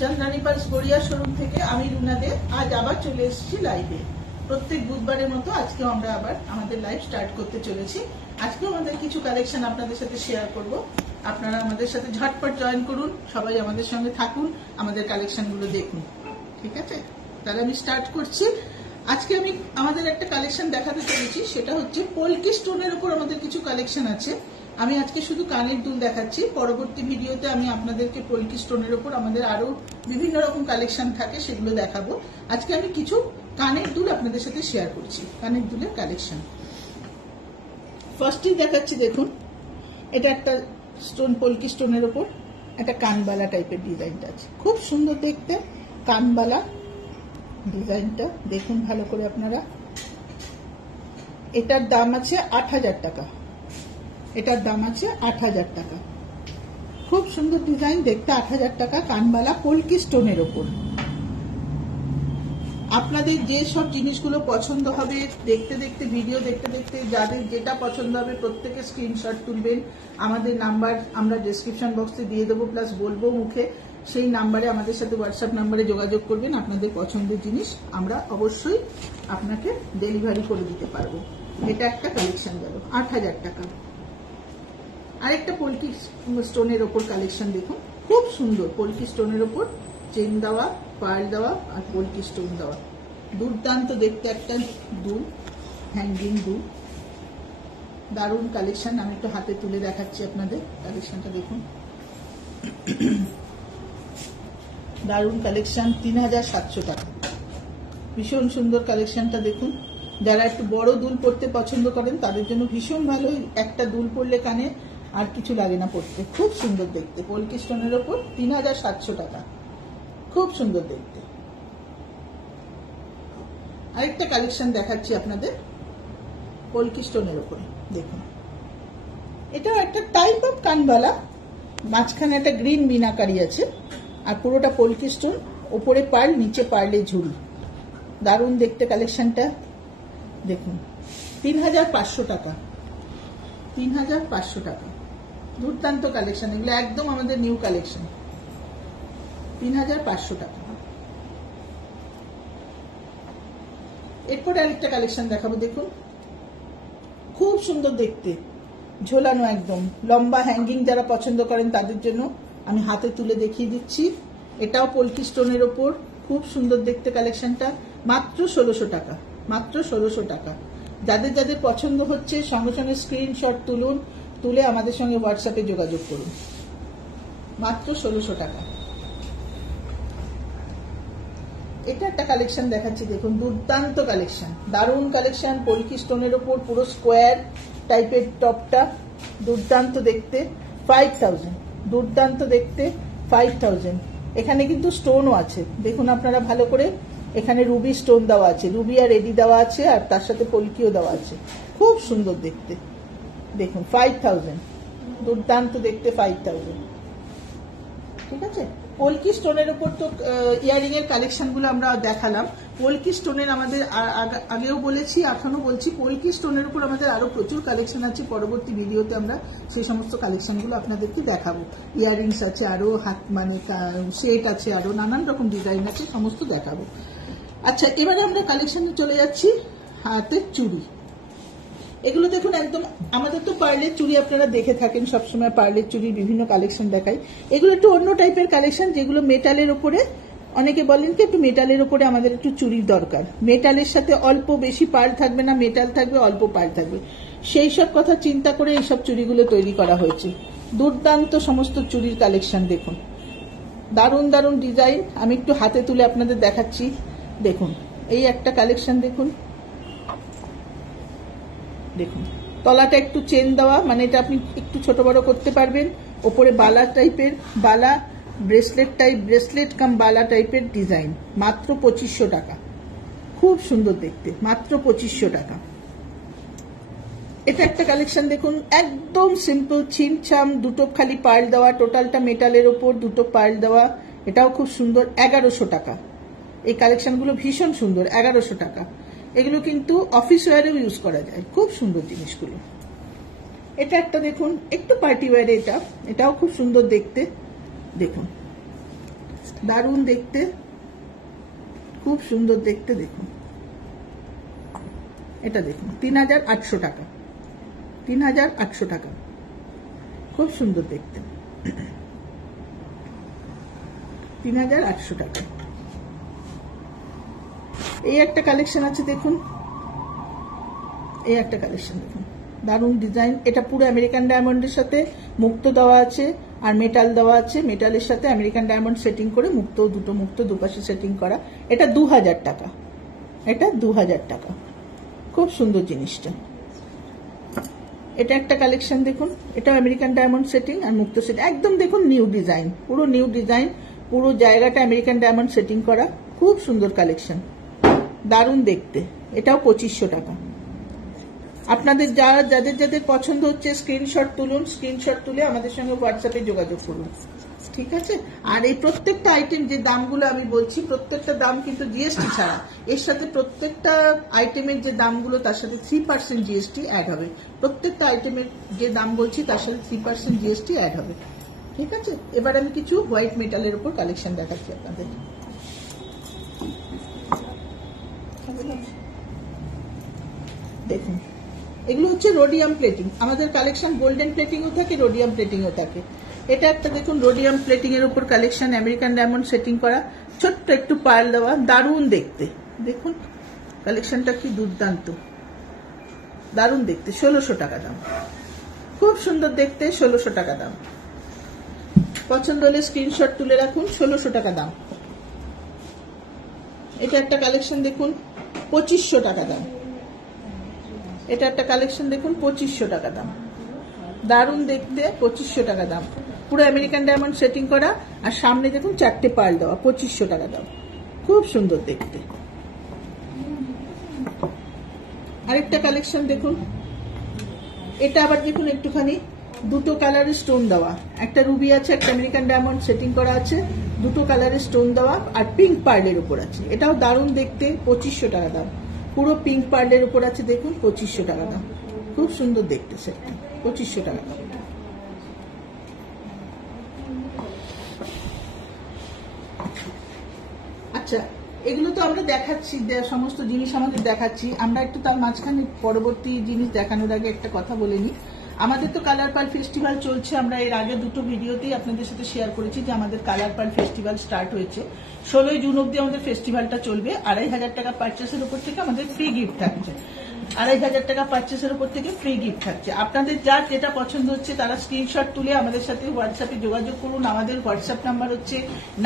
Chandrani pulse Garia showroom থেকে আমি রুনা দে আজ আবার চলে এসেছি লাইভে। প্রত্যেক বুধবারের মতো আজকেও আমরা আবার আমাদের লাইভ স্টার্ট করতে চলেছি। আজকেও আমাদের কিছু কালেকশন আপনাদের সাথে শেয়ার করব। আপনারা আমাদের সাথে ঝটপট জয়েন করুন, সবাই আমাদের সঙ্গে থাকুন, আমাদের কালেকশনগুলো দেখুন। ঠিক আছে, তাহলে আমি স্টার্ট করছি। আজকে আমি আমাদের একটা কালেকশন দেখাতে চলেছি, সেটা হচ্ছে পোল্কি স্টোনের উপর আমাদের কিছু কালেকশন আছে। আমি আজকে শুধু কানের দুল দেখাচ্ছি, পরবর্তী ভিডিওতে আমি আপনাদেরকে পোল্কি স্টোনের উপর আমাদের আরো বিভিন্ন রকম কালেকশন থাকে সেগুলো দেখাবো। আজকে আমি কিছু কানের দুল আপনাদের সাথে শেয়ার করছি, কানের দুলের কালেকশন। ফার্স্টে দেখাচ্ছি, দেখুন এটা একটা স্টোন, পোল্কি স্টোনের উপর একটা কানবালা টাইপের ডিজাইনটা আছে, খুব সুন্দর দেখতে কানবালা ডিজাইনটা দেখুন ভালো করে আপনারা। এটার দাম আছে ৮০০০ টাকা, এটার দাম আছে ৮০০০ টাকা। খুব সুন্দর ডিজাইন দেখতে, ৮০০০ টাকা কানবালা পোল্কি স্টোনের ওপর। আপনাদের যে সব জিনিসগুলো পছন্দ হবে, দেখতে দেখতে ভিডিও দেখতে দেখতে যাদের যেটা পছন্দ হবে প্রত্যেকে স্ক্রিনশট তুলবেন। আমাদের নাম্বার আমরা ডেসক্রিপশন বক্সে দিয়ে দেবো, প্লাস বলবো মুখে। সেই নাম্বারে আমাদের সাথে হোয়াটসঅ্যাপ নাম্বারে যোগাযোগ করবেন। আপনাদের পছন্দের জিনিস আমরা অবশ্যই আপনাকে ডেলিভারি করে দিতে পারবো। এটা একটা কালেকশন গেল ৮০০০ টাকা। আরেকটা পোল্কি স্টোনের ওপর কালেকশন দেখুন, খুব সুন্দর পোল্কি স্টোনের ওপর চেন দেওয়া, পার্ল দেওয়া আর পোল্কি স্টোন দেওয়া, দুর্দান্ত দেখতে একটা দুল, হ্যাঙ্গিং দুল, দারুণ কালেকশন। আমি একটু হাতে তুলে দেখাচ্ছি আপনাদের কালেকশনটা দেখুন, দারুণ কালেকশন। ৩৭০০ টাকা, ভীষণ সুন্দর কালেকশনটা দেখুন। যারা একটু বড় দুল পরতে পছন্দ করেন তাদের জন্য ভীষণ ভালো। একটা দুল পরলে কানে আর কিছু লাগে না পরতে, খুব সুন্দর দেখতে। পোল্কি স্টোনের ওপর ৩৭০০ টাকা, খুব সুন্দর দেখতে। আরেকটা কালেকশন দেখাচ্ছি আপনাদের পোল্কি স্টোনের ওপরে, দেখুন এটাও একটা টাইপ অফ কানবালা, মাঝখানে একটা গ্রিন মিনাকারি আছে আর পুরোটা পোল্কি স্টোন, ওপরে পার্ল নিচে পার্লে ঝুড়ি, দারুণ দেখতে কালেকশনটা দেখুন। ৩৫০০ টাকা, ৩৫০০ টাকা, দুর্দান্ত কালেকশন। এগুলো একদম আমাদের নিউ কালেকশন, ৩৫০০ টাকা। এরপরে আরেকটা কালেকশন দেখাবো, দেখুন খুব সুন্দর দেখতে, ঝোলানো একদম লম্বা হ্যাঙ্গিং। যারা পছন্দ করেন তাদের জন্য আমি হাতে তুলে দেখিয়ে দিচ্ছি। এটাও পোল্কি স্টোনের ওপর, খুব সুন্দর দেখতে কালেকশনটা, মাত্র ১৬০০ টাকা, মাত্র ১৬০০ টাকা। যাদের যাদের পছন্দ হচ্ছে সঙ্গে সঙ্গে স্ক্রিনশট তুলুন, তুলে আমাদের সঙ্গে হোয়াটসঅ্যাপে যোগাযোগ করুন। মাত্র ১৬০০ টাকা। এটা একটা কালেকশন দেখাচ্ছি, দেখুন দুর্দান্ত কালেকশন, দারুণ কালেকশন। পোল্কি স্টোনের ওপর পুরো স্কোয়ার টাইপের টপটা, দুর্দান্ত দেখতে, ৫০০০, দুর্দান্ত দেখতে ৫০০০। এখানে কিন্তু স্টোনও আছে, দেখুন আপনারা ভালো করে। এখানে রুবি স্টোন দেওয়া আছে, রুবি আর এডি দেওয়া আছে, আর তার সাথে পোল্কিও দেওয়া আছে, খুব সুন্দর দেখতে দেখুন। ৫০০০, দুর্দান্ত দেখতে ৫০০০। ঠিক আছে, পোল্কি স্টোনের উপর তো ইয়ারিং এর কালেকশন গুলো আমরা দেখালাম। পোল্কি স্টোনের আমাদের আগেও বলেছি, এখনো বলছি, পোল্কি স্টোনের উপর আমাদের আরো প্রচুর কালেকশন আছে। পরবর্তী ভিডিওতে আমরা সেই সমস্ত কালেকশন গুলো আপনাদেরকে দেখাবো। ইয়ারিংস আছে আরো, হাত মানে সেট আছে আরো, নানান রকম ডিজাইন আছে, সমস্ত দেখাবো। আচ্ছা, এবারে আমরা কালেকশনে চলে যাচ্ছি হাতের চুড়ি। এগুলো দেখুন একদম, আমাদের তো পার্লের চুড়ি আপনারা দেখে থাকেন সবসময়, পার্লের চুড়ির বিভিন্ন কালেকশন দেখাই। এগুলো একটু অন্য টাইপের কালেকশন, যেগুলো মেটালের উপরে। অনেকে বলেন কি একটু মেটালের উপরে আমাদের একটু চুড়ির দরকার, মেটালের সাথে অল্প বেশি পার্ল থাকবে না, মেটাল থাকবে অল্প পার্ল থাকবে, সেই সব কথা চিন্তা করে এইসব চুড়িগুলো তৈরি করা হয়েছে। দুর্দান্ত সমস্ত চুড়ির কালেকশন দেখুন, দারুণ দারুণ ডিজাইন। আমি একটু হাতে তুলে আপনাদের দেখাচ্ছি, দেখুন এই একটা কালেকশন দেখুন, দেখুন তলাটা একটু চেন দেওয়া, মানে এটা আপনি একটু ছোট বড় করতে পারবেন। ওপরে বালা টাইপের, বালা ব্রেসলেট টাইপ, ব্রেসলেট কাম বালা টাইপের ডিজাইন, মাত্র ২৫০০ টাকা, খুব সুন্দর দেখতে, মাত্র ২৫০০ টাকা। এটা একটা কালেকশন দেখুন, একদম সিম্পল ছিমছাম, দুটো খালি পার্ল দেওয়া, টোটালটা মেটালের ওপর দুটো পার্ল দেওয়া, এটাও খুব সুন্দর, ১১০০ টাকা। এই কালেকশনগুলো ভীষণ সুন্দর, ১১০০ টাকা। এগুলো কিন্তু অফিস ওয়ারেও ইউজ করা যায়, খুব সুন্দর জিনিসগুলো। এটা একটা দেখুন, একটু পার্টি ওয়ারে, এটাও খুব সুন্দর দেখতে, দেখুন দারুণ দেখতে, খুব সুন্দর দেখতে। দেখুন এটা দেখুন 3800 টাকা, 3800 টাকা, খুব সুন্দর দেখতে, 3800 টাকা। এই একটা কালেকশন আছে দেখুন, এই একটা কালেকশন দেখুন, দারুণ ডিজাইন। এটা পুরো আমেরিকান ডায়মন্ডের সাথে মুক্ত দেওয়া আছে আর মেটাল দেওয়া আছে, মেটালের সাথে আমেরিকান ডায়মন্ড সেটিং করে মুক্ত, দুটো মুক্ত দুপাশে সেটিং করা। এটা 2000 টাকা, এটা 2000 টাকা, খুব সুন্দর জিনিসটা। এটা একটা কালেকশন দেখুন, এটা আমেরিকান ডায়মন্ড সেটিং আর মুক্ত সেটিং, একদম দেখুন নিউ ডিজাইন, পুরো নিউ ডিজাইন, পুরো জায়গাটা আমেরিকান ডায়মন্ড সেটিং করা, খুব সুন্দর কালেকশন, দারুণ দেখতে। এটাও 2500 টাকা। আপনাদের যাদের যাদের পছন্দ হচ্ছে স্ক্রিনশট তুলুন, স্ক্রিনশট তুলে আমাদের সঙ্গে হোয়াটসঅ্যাপে যোগাযোগ করুন, ঠিক আছে। আর এই প্রত্যেকটা আইটেম যে দামগুলো আমি বলছি, প্রত্যেকটা দাম কিন্তু জিএসটি ছাড়া। এর সাথে প্রত্যেকটা আইটেমের যে দামগুলো তার সাথে 3% জিএসটি অ্যাড হবে। প্রত্যেকটা আইটেমের যে দাম বলছি তার সাথে 3% জিএসটি অ্যাড হবে, ঠিক আছে। এবার আমি কিছু হোয়াইট মেটালের উপর কালেকশন দেখাচ্ছি আপনাদের। দেখুন এগুলো হচ্ছে রোডিয়াম প্লেটিং। আমাদের কালেকশন গোল্ডেন প্লেটিংও থাকে, রোডিয়াম প্লেটিংও থাকে। এটা একটা দেখুন রোডিয়াম প্লেটিং এর উপর কালেকশন, আমেরিকান ডায়মন্ড সেটিং করা, ছোট্ট একটু পার্ল দেওয়া, দারুণ দেখতে। দেখুন কালেকশনটা কি দুর্দান্ত, দারুণ দেখতে। 1600 টাকা দাম, খুব সুন্দর দেখতে, 1600 টাকা দাম। পছন্দ হলে স্ক্রিনশট তুলে রাখুন, 1600 টাকা দাম। এটা একটা কালেকশন দেখুন, 2500 টাকা দাম। এটা একটা কালেকশন দেখুন, 2500 টাকা দাম, দারুণ দেখতে, 2500 টাকা দাম। পুরো আমেরিকান ডায়মন্ড সেটিং করা আর সামনে দেখুন 4টে পার্ল দেওয়া, 2500 টাকা দাম, খুব সুন্দর দেখতে। আরেকটা কালেকশন দেখুন, এটা আবার দেখুন একটুখানি দুটো কালারের স্টোন দেওয়া, একটা রুবি আছে, একটা আমেরিকান ডায়মন্ড সেটিং করা আছে, দুটো কালারের স্টোন দেওয়া আর পিঙ্ক পার্লের উপর আছে। এটাও দারুণ দেখতে, 2500 টাকা দাম। পুরো পিঙ্ক পার্লের উপর আছে দেখুন, 2500 টাকা দাম, খুব সুন্দর দেখতে সেটটা, 2500 টাকা দাম। আচ্ছা এগুলো তো আমরা দেখাচ্ছি, সমস্ত জিনিস আমাদের দেখাচ্ছি, আমরা একটু তার মাঝখানে পরবর্তী জিনিস দেখানোর আগে একটা কথা বলে নিই। আমাদের তো কালার পার্ল ফেস্টিভ্যাল চলছে, আমরা এর আগে দুটো ভিডিওতেই আপনাদের সাথে শেয়ার করেছি যে আমাদের কালার পার্ল ফেস্টিভ্যাল স্টার্ট হয়েছে। 16 জুন অব্দি আমাদের ফেস্টিভ্যালটা চলবে। 2500 টাকা পারচেসের উপর থেকে আমাদের ফ্রি গিফট থাকছে, 2500 টাকা পারচেসের উপর থেকে ফ্রি গিফট থাকছে। আপনাদের যার যেটা পছন্দ হচ্ছে তারা স্ক্রিনশট তুলে আমাদের সাথে হোয়াটসঅ্যাপে যোগাযোগ করুন। আমাদের হোয়াটসঅ্যাপ নাম্বার হচ্ছে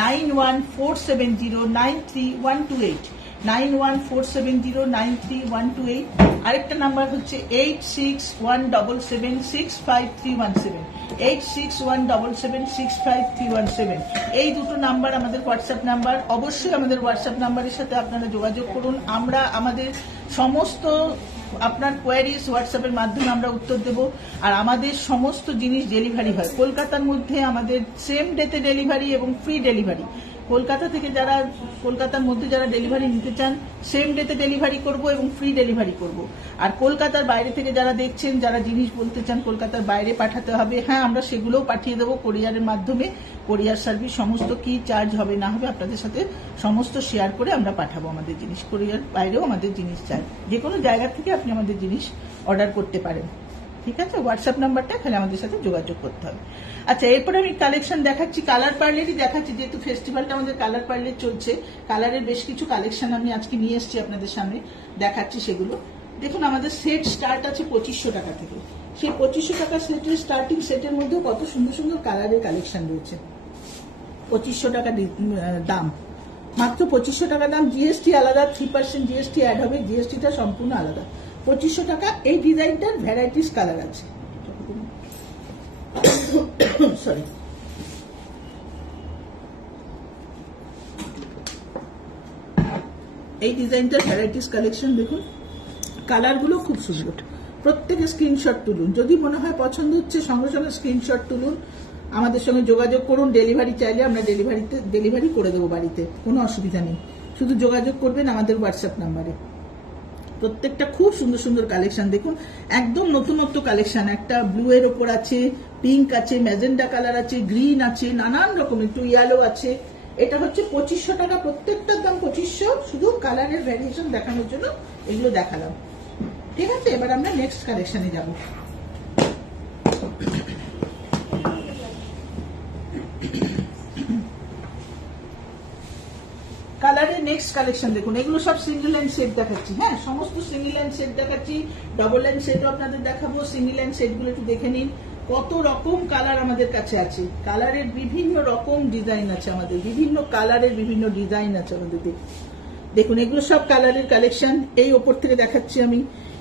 9147093128, 9147093128। আরেকটা নাম্বার হচ্ছে 8617765317, 8617765317। এই দুটো নাম্বার আমাদের হোয়াটসঅ্যাপ নাম্বার। অবশ্যই আমাদের হোয়াটসঅ্যাপ নাম্বারের সাথে আপনারা যোগাযোগ করুন। আমরা আমাদের সমস্ত আপনার কোয়ারিজ হোয়াটসঅ্যাপের মাধ্যমে আমরা উত্তর দেব। আর আমাদের সমস্ত জিনিস ডেলিভারি হয় কলকাতার মধ্যে, আমাদের সেম ডেতে ডেলিভারি এবং ফ্রি ডেলিভারি। কলকাতা থেকে যারা, কলকাতার মধ্যে যারা ডেলিভারি নিতে চান সেম ডেতে ডেলিভারি করব এবং ফ্রি ডেলিভারি করব। আর কলকাতার বাইরে থেকে যারা দেখছেন, যারা জিনিস বলতে চান কলকাতার বাইরে পাঠাতে হবে, হ্যাঁ আমরা সেগুলোও পাঠিয়ে দেবো কোরিয়ারের মাধ্যমে। কোরিয়ার সার্ভিস সমস্ত কি চার্জ হবে না হবে আপনাদের সাথে সমস্ত শেয়ার করে আমরা পাঠাবো আমাদের জিনিস। কোরিয়ার বাইরেও আমাদের জিনিস চাই, যে কোনো জায়গা থেকে আপনি আমাদের জিনিস অর্ডার করতে পারেন, ঠিক আছে। হোয়াটসঅ্যাপ নাম্বারটা খালি আমাদের সাথে যোগাযোগ করতে হবে। আচ্ছা এরপরে আমি কালেকশন দেখাচ্ছি, কালার পার্লেরই দেখাচ্ছি, যেহেতু ফেস্টিভ্যালটা আমাদের কালার পার্লের চলছে। কালারের বেশ কিছু কালেকশন আমি আজকে নিয়ে এসেছি আপনাদের সামনে, দেখাচ্ছি সেগুলো। দেখুন আমাদের সেট স্টার্ট আছে 2500 টাকা থেকে। সেই 2500 টাকা সেটের স্টার্টিং সেটের মধ্যেও কত সুন্দর সুন্দর কালারের কালেকশন রয়েছে। 2500 টাকা দাম, মাত্র 2500 টাকা দাম। জিএসটি আলাদা, 3% জিএসটি অ্যাড হবে, জিএসটিটা সম্পূর্ণ আলাদা। 2500 টাকা। এই ডিজাইনটার ভ্যারাইটিস কালার আছে, সরি। এই ডিজাইনটার ভ্যারাইটিস কালেকশন দেখুন, কালারগুলো খুব সুন্দর। প্রত্যেকে স্ক্রিনশট তুলুন, যদি মনে হয় পছন্দ হচ্ছে সঙ্গে সঙ্গে স্ক্রিনশট তুলুন, আমাদের সঙ্গে যোগাযোগ করুন। ডেলিভারি চাইলে আমরা ডেলিভারি করে দেবো বাড়িতে, কোনো অসুবিধা নেই। শুধু যোগাযোগ করবেন আমাদের হোয়াটসঅ্যাপ নাম্বারে। প্রত্যেকটা খুব সুন্দর সুন্দর কালেকশন দেখুন, একদম নতুনত্ব কালেকশন। একটা ব্লু এর ওপর আছে, পিঙ্ক আছে, ম্যাজেন্ডা কালার আছে, গ্রিন আছে, নানান রকম, একটু ইয়েলো আছে, এটা হচ্ছে 2500 টাকা, প্রত্যেকটার দাম 2500, শুধু কালারের ভ্যারিয়েশন দেখানোর জন্য এগুলো দেখালাম। ঠিক আছে, এবার আমরা নেক্সট কালেকশনে যাব। কালারের নেক্সট কালেকশন দেখুন, এগুলো সব সিঙ্গেল হ্যান্ড সেট দেখাচ্ছি। হ্যাঁ, সমস্ত সিঙ্গেল হ্যান্ড সেট দেখাচ্ছি, ডবল হ্যান্ড সেটও আপনাদের দেখাবো। সিঙ্গেল হ্যান্ড সেট গুলো একটু দেখে নিন, কত রকম কালার আমাদের কাছে আছে। কালারের বিভিন্ন রকম ডিজাইন আছে আমাদের, বিভিন্ন কালারের বিভিন্ন ডিজাইন আছে আমাদের। দেখুন এগুলো সব কালারের কালেকশন। এই ওপর থেকে দেখাচ্ছি আমি,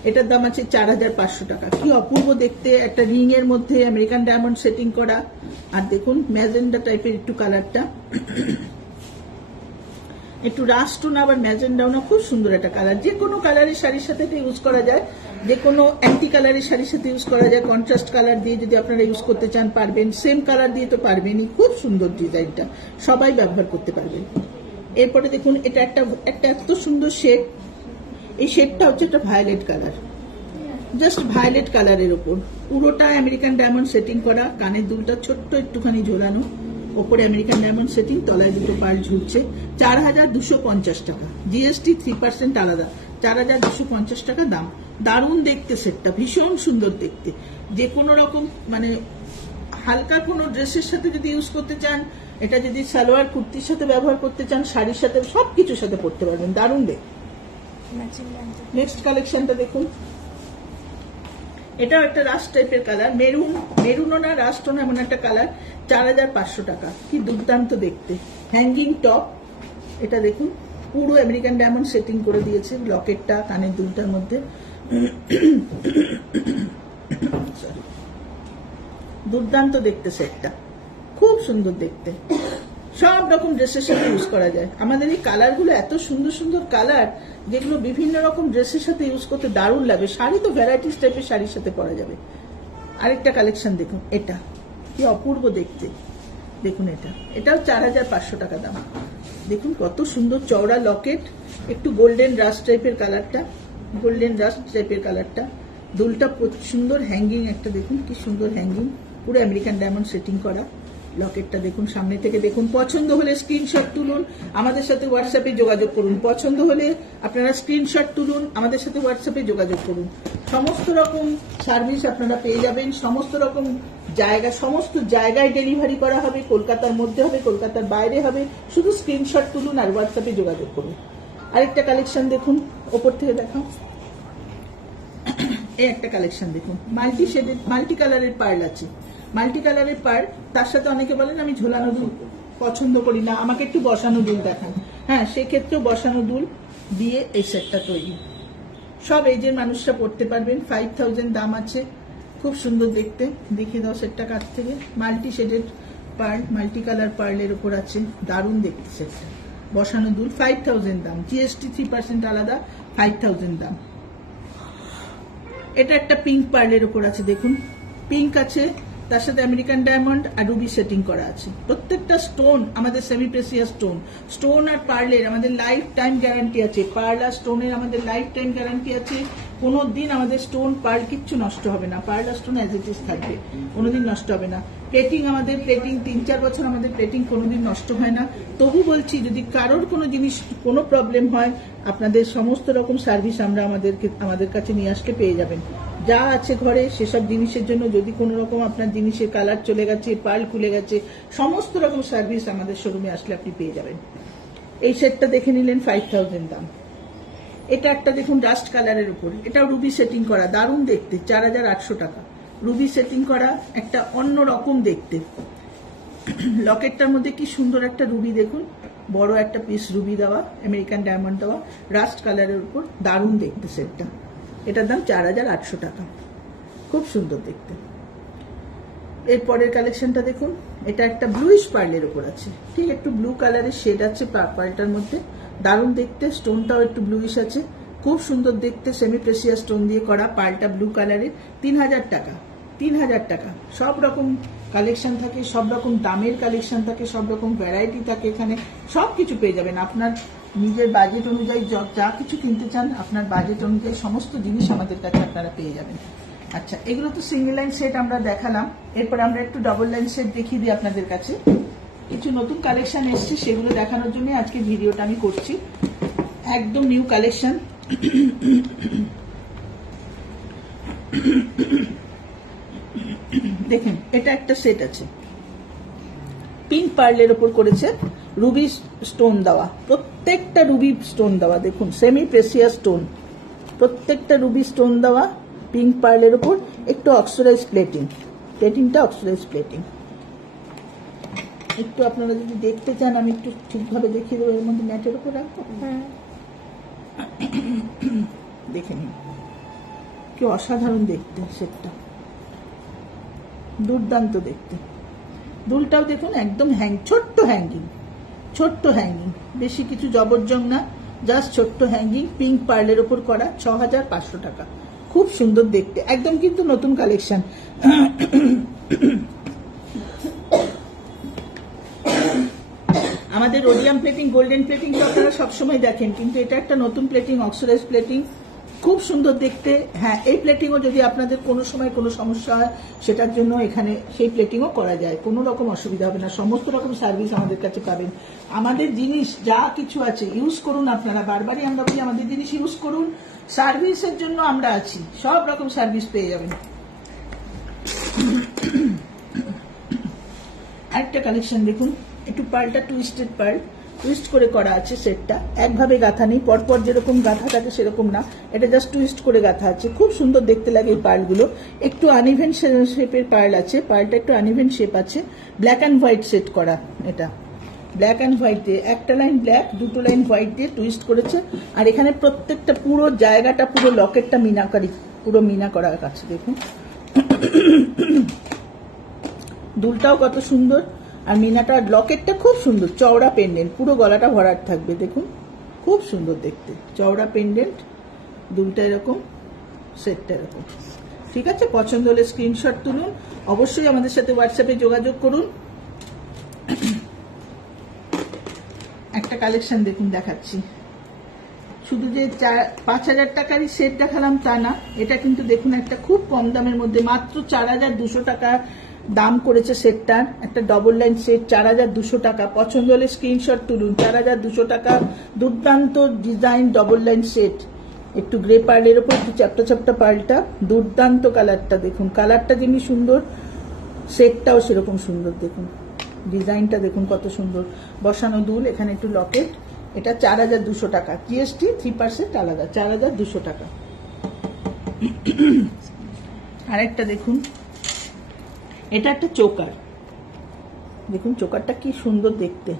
এটার দাম আছে 4500 টাকা। কি অপূর্ব দেখতে, একটা রিং এর মধ্যে আমেরিকান ডায়মন্ড সেটিং করা। আর দেখুন ম্যাজেন্ডা টাইপের একটু কালারটা, একটু রাস্টও না আবার ম্যাজেন্ডাও না, খুব সুন্দর একটা কালার। যে কোনো কালারের শাড়ির সাথে এটা ইউজ করা যায়, যে কোনো অ্যান্টি কালারের শাড়ির সাথে ইউজ করা যায়। কন্ট্রাস্ট কালার দিয়ে যদি আপনারা ইউজ করতে চান পারবেন, সেম কালার দিয়ে তো পারবেনই। খুব সুন্দর ডিজাইনটা, সবাই ব্যবহার করতে পারবেন। এরপরে দেখুন এটা একটা এত সুন্দর শেড। এই শেডটা হচ্ছে একটা ভায়োলেট কালার, জাস্ট ভায়োলেট কালারের উপর পুরোটা আমেরিকান ডায়মন্ড সেটিং করা। কানের দুলটা ছোট্ট একটুখানি ঝোলানো, ওপরে আমেরিকান ডায়মন্ড সেটিং, তলায় দুটো পার্ল ঝুলছে। 4250 টাকা, জিএসটি 3% আলাদা। 4250 টাকা দাম। দারুণ দেখতে সেটটা, ভীষণ সুন্দর দেখতে। যে কোনো রকম মানে হালকা কোনো ড্রেসের সাথে যদি ইউজ করতে চান, এটা যদি সালোয়ার কুর্তির সাথে ব্যবহার করতে চান, শাড়ির সাথে, সবকিছুর সাথে পরতে পারবেন। দারুণ দেখতে। নেক্সট কালেকশনটা দেখুন, এটাও একটা রাস্ট টাইপের কালার, মেরুনও না রাস্টও না, এমন একটা কালার। 4500 টাকা। কি দুর্দান্ত দেখতে, হ্যাঙ্গিং টপ। এটা দেখুন পুরো আমেরিকান ডায়মন্ড সেটিং করে দিয়েছে, লকেটটা কানের দুলটার মধ্যে। দুর্দান্ত দেখতে সেটটা, খুব সুন্দর দেখতে। সব রকম ড্রেসের সাথে ইউজ করা যায়। আমাদের এই কালারগুলো এত সুন্দর সুন্দর কালার, যেগুলো বিভিন্ন রকম ড্রেসের সাথে ইউজ করতে দারুণ লাগে। শাড়ি তো ভ্যারাইটিস টাইপের শাড়ির সাথে পরা যাবে। আরেকটা কালেকশন দেখুন, এটা কি অপূর্ব দেখতে। দেখুন এটাও 4500 টাকা দাম। দেখুন কত সুন্দর চওড়া লকেট, একটু গোল্ডেন রাস্ট টাইপের কালারটা, গোল্ডেন রাস্ট টাইপের কালারটা। দুলটা সুন্দর হ্যাঙ্গিং একটা, দেখুন কি সুন্দর হ্যাঙ্গিং, পুরো আমেরিকান ডায়মন্ড সেটিং করা। লকেটটা দেখুন সামনে থেকে দেখুন। পছন্দ হলে স্ক্রিনশট তুলুন, আমাদের সাথে হোয়াটসঅ্যাপে যোগাযোগ করুন। পছন্দ হলে আপনারা স্ক্রিনশট তুলুন, আমাদের সাথে হোয়াটসঅ্যাপে যোগাযোগ করুন। সমস্ত রকম সার্ভিস আপনারা পেয়ে যাবেন, সমস্ত রকম জায়গা, সমস্ত জায়গায় ডেলিভারি করা হবে। কলকাতার মধ্যে হবে, কলকাতার বাইরে হবে। শুধু স্ক্রিনশট তুলুন আর হোয়াটসঅ্যাপে যোগাযোগ করুন। আরেকটা কালেকশন দেখুন, ওপর থেকে দেখাও। এই একটা কালেকশন দেখুন, মাল্টি শেডেড, মাল্টি কালারের পার্ল আছে। মাল্টি কালারের পার্ল, তার সাথে অনেকে বলেন আমি ঝোলানো দুল পছন্দ করি না, আমাকে একটু বসানো দুল দেখান। হ্যাঁ, সেক্ষেত্রেও বসানো দুল দিয়ে এই সেটটা তৈরি। সব এজের মানুষরা পড়তে পারবেন। 5000 দাম আছে। খুব সুন্দর দেখতে। দেখিয়ে দাও সেটটা কাছ থেকে। Multi shaded pearl, multi colour পার্লের উপর আছে, দারুণ দেখতে সেটটা। বসানো দুল, 5000 দাম, জিএসটি 3% আলাদা, 5000 দাম। এটা একটা পিঙ্ক পার্লের উপর আছে, দেখুন পিঙ্ক আছে, তার সাথে আমেরিকান ডায়মন্ড আর রুবি সেটিং করা আছে। প্রত্যেকটা স্টোন আমাদের সেমি প্রেসিয়াস স্টোন। স্টোন আর পার্লের আমাদের লাইফ টাইম গ্যারান্টি আছে। পার্ল আর স্টোনের আমাদের লাইফ টাইম গ্যারান্টি আছে। কোনোদিন আমাদের স্টোন পার্ল কিচ্ছু নষ্ট হবে না। পার্ল আর স্টোন অ্যাজ ইট ইজ থাকবে, কোনোদিন নষ্ট হবে না। প্লেটিং আমাদের, প্লেটিং 3-4 বছর আমাদের প্লেটিং কোনোদিন নষ্ট হয় না। তবু বলছি, যদি কারোর কোনো জিনিস কোনো প্রবলেম হয়, আপনাদের সমস্ত রকম সার্ভিস আমরা আমাদের কাছে নিয়ে আসলে পেয়ে যাবেন। যা আছে ঘরে সেসব জিনিসের জন্য, যদি কোনো রকম আপনার জিনিসের কালার চলে গেছে, পার্ল খুলে গেছে, সমস্ত রকম সার্ভিস আমাদের শোরুমে আসলে আপনি পেয়ে যাবেন। এই সেটটা দেখে নিলেন, 5000 দাম। এটা একটা দেখুন ডাস্ট কালারের উপর, এটাও রুবি সেটিং করা, দারুণ দেখতে, 4800 টাকা। রুবি সেটিং করা, একটা অন্য রকম দেখতে। লকেটটার মধ্যে কি সুন্দর একটা রুবি দেখুন, বড় একটা পিস রুবি দেওয়া, আমেরিকান ডায়মন্ড দেওয়া, রাস্ট কালারের উপর, দারুণ দেখতে সেটটা। এটার দাম 4800 টাকা। খুব সুন্দর দেখতে। এরপরের কালেকশনটা দেখুন, এটা একটা ব্লুইশ পার্লের উপর আছে, ঠিক একটু ব্লু কালারের শেড আছে পার্লটার মধ্যে, দারুণ দেখতে। স্টোনটাও একটু ব্লুইশ আছে, খুব সুন্দর দেখতে, সেমি প্রেসিয়াস স্টোন দিয়ে করা। পার্লটা ব্লু কালারের, 3000 টাকা। 3000 টাকা। সব রকম কালেকশন থাকে, সব রকম দামের কালেকশন থাকে, সব রকম ভ্যারাইটি থাকে। এখানে সবকিছু পেয়ে যাবেন। আপনার নিজের বাজেট অনুযায়ী যা কিছু কিনতে চান, আপনার বাজেট অনুযায়ী সমস্ত জিনিস আমাদের কাছে আপনারা পেয়ে যাবেন। আচ্ছা, এগুলো তো সিঙ্গেল লাইন সেট আমরা দেখালাম। এরপর আমরা একটু ডবল লাইন সেট দেখিয়ে দিই আপনাদের কাছে। কিছু নতুন কালেকশন এসছে, সেগুলো দেখানোর জন্য আজকে ভিডিওটা আমি করছি। একদম নিউ কালেকশন। দেখেন, এটা একটা সেট আছে, পিঙ্ক পার্লের ওপর করেছে, রুবি স্টোন দেওয়া, প্রত্যেকটা রুবি স্টোন দেওয়া। দেখুন, সেমি প্রেসিয়াস স্টোন, প্রত্যেকটা রুবি স্টোন দেওয়া, পিঙ্ক পার্লের ওপর একটু অক্সিডাইজ প্লেটিং, প্লেটিংটা অক্সিডাইজ প্লেটিং। একটু আপনারা যদি দেখতে চান আমি একটু ঠিকভাবে দেখিয়ে দেবো। এর মধ্যে ম্যাটের উপর রাখবো, দেখে নিন কি অসাধারণ দেখতে সেটটা, দুর্দান্ত দেখতে। দুলটাও দেখুন একদম ছোট্ট হ্যাঙ্গিং, ছোট্ট হ্যাঙ্গিং, বেশি কিছু জবরজং না, জাস্ট ছোট্ট হ্যাঙ্গিং, পিঙ্ক পার্লের ওপর করা, 6500 টাকা। খুব সুন্দর দেখতে, একদম কিন্তু নতুন কালেকশন। আমাদের রোডিয়াম প্লেটিং, গোল্ডেন প্লেটিং তো আপনারা সবসময় দেখেন, কিন্তু এটা একটা নতুন প্লেটিং, অক্সিডাইজ প্লেটিং, খুব সুন্দর দেখতে। হ্যাঁ, এই প্লেটিংও যদি আপনাদের কোনো সময় কোনো সমস্যা হয় সেটার জন্য এখানে সেই প্লেটিংও করা যায়, কোনো রকম অসুবিধা হবে না। সমস্ত রকম সার্ভিস আমাদের কাছে পাবেন। আমাদের জিনিস যা কিছু আছে ইউজ করুন আপনারা, বারবারই আমরা বলি আমাদের জিনিস ইউজ করুন, সার্ভিসের জন্য আমরা আছি, সব রকম সার্ভিস পেয়ে যাবেন। আরেকটা কালেকশন দেখুন, একটু পার্লটা টুইস্টেড পার্ল, টুইস্ট করে করা আছে সেটটা, একভাবে গাঁথা নেই, পরপর যেরকম গাঁথা থাকে সেরকম না, এটা জাস্ট টুইস্ট করে গাঁথা আছে। খুব সুন্দর দেখতে লাগে এই পার্লগুলো। একটু আনইভেন শেপের পার্ল আছে, পার্লটা একটু আনইভেন শেপ আছে, ব্ল্যাক অ্যান্ড হোয়াইট সেট করা। এটা ব্ল্যাক অ্যান্ড হোয়াইট দিয়ে, একটা লাইন ব্ল্যাক, দুটো লাইন হোয়াইট দিয়ে টুইস্ট করেছে। আর এখানে প্রত্যেকটা পুরো জায়গাটা, পুরো লকেটটা মিনাকারি, পুরো মিনা করা আছে। দেখুন দুলটাও কত সুন্দর, আর মিনাটা, লকেটটা খুব সুন্দর, চওড়া পেন্ডেন্ট, পুরো গলাটা ভরাট থাকবে। দেখুন খুব সুন্দর দেখতে, চওড়া পেন্ডেন্ট, দুলটা এরকম, সেটটা এরকম। ঠিক আছে, পছন্দ হলে স্ক্রিনশট তুলুন, অবশ্যই আমাদের সাথে হোয়াটসঅ্যাপে যোগাযোগ করুন। একটা কালেকশন দেখুন দেখাচ্ছি, শুধু যে 5000 টাকারই সেট দেখালাম তা না, এটা কিন্তু দেখুন একটা খুব কম দামের মধ্যে, মাত্র 4200 টাকা দাম করেছে সেটটার। একটা ডবল লাইন সেট, 4200 টাকা। পছন্দ হলে স্ক্রিনশট তুলুন। 4200 টাকা, দুর্দান্ত ডিজাইন ডবল লাইন সেট, একটু গ্রে পার্লের ওপর একটু চ্যাপটা চ্যাপটা পার্লটা, দুর্দান্ত কালারটা দেখুন, কালারটা যেমনি সুন্দর সেটটাও সেরকম সুন্দর। দেখুন ডিজাইনটা দেখুন কত সুন্দর, বসানো দুল, এখানে একটু লকেট। এটা 4200 টাকা, জিএসটি 3% আলাদা, 4200 টাকা। আরেকটা দেখুন, এটা একটা চোকার, দেখুন চোকারটা কি সুন্দর দেখতে,